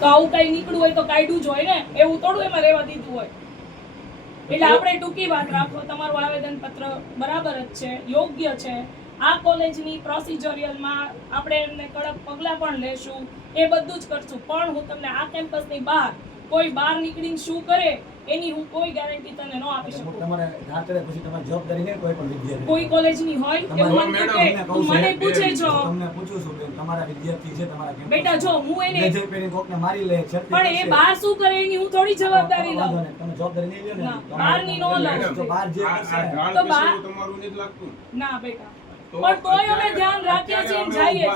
તો આવું કઈ નીકળ્યું હોય તો કાઢ્યું જ હોય ને, એવું થોડું એમાં રહેવા દીધું હોય. એટલે આપણે ટૂંકી વાત રાખો, તમારું આવેદન પત્ર બરાબર જ છે, યોગ્ય છે. આ કોલેજની પ્રોસિજરિયલમાં આપણે એમને કડક પગલાં પણ લેશું, એ બધું જ કરશું. પણ હું તમને આ કેમ્પસની બહાર કોઈ બહાર નીકળીને શું કરે એની હું કોઈ ગેરંટી તને ન આપી શકું. તમારે રાત્રે પછી તમારી જવાબદારી નહીં કોઈ પણ વિદ્યાર્થી કોઈ કોલેજની હોય એવું મને કે તું મને પૂછે છો. તમને પૂછું છું કે તમારા વિદ્યાર્થી છે તમારા કેમ્પસ બેટા જો હું એને જે પેલી કોકને મારી લે છે પણ એ બહાર શું કરે એની હું થોડી જવાબદારી લઉં. તમે જવાબદારી નહીં લ્યો ને બહારની નો લઉં. તો બહાર જે કરશે તો બહાર તમારું નથી લાગતું ના બેટા, પણ તોય અમે ધ્યાન રાખીએ છીએ ને જઈએ છીએ.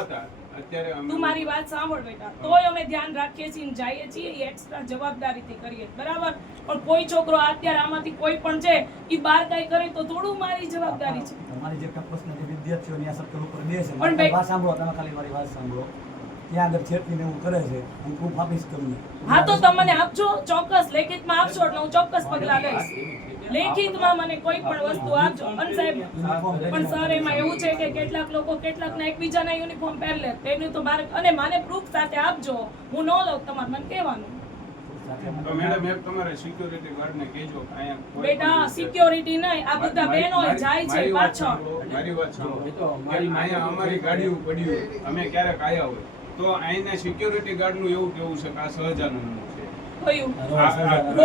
અત્યારે તું મારી વાત સાંભળ બેટા, તોય અમે ધ્યાન રાખીએ છીએ ને જઈએ છીએ, એ એક્સ્ટ્રા જવાબદારીથી કરીએ, બરાબર. પણ કોઈ છોકરો અત્યારે આમાંથી કોઈ પણ છે એ બહાર કઈ કરે તો થોડું મારી જવાબદારી છે. તમારી જે કેમ્પસના જે વિદ્યાર્થીઓની આ સર્કલ ઉપર બે છે, પણ મારી બે- વાત સાંભળો, તમે ખાલી મારી વાત સાંભળો. ત્યાં આગળ છેડતીને એવું કરે છે, હું પ્રૂફ આપીશ તમને. હા તો તમને આપજો, ચોક્કસ લેખિતમાં આપશો એટલે હું ચોક્કસ પગલાં લઈશ. લેખિતમાં મને કોઈ પણ વસ્તુ આપજો. અને સાહેબ પણ સર એમાં એવું છે કે કેટલાક લોકો કેટલાકના એકબીજાના યુનિફોર્મ પહેરે તેનું તો બાર અને મને પ્રૂફ સાથે આપજો, હું ન લઉં. તમારે મને કહેવાનું તો મેડમ એક તમારે સિક્યોરિટી ગાર્ડને કહેજો કે અહીંયા કોઈ બેટા, પણ સિક્યોરિટી નહીં, આ બધા બહેનો જાય છે મારી વાત પાછળ. સાંભળો, મારી વાત સાંભળો. કે અહીંયા અમારી ગાડીઓ પડી હોય, અમે ક્યારેક આયા હોય તો અહીંના સિક્યોરિટી ગાર્ડનું એવું કેવું છે કે આ સહજાનંદનું છે. કયું? આ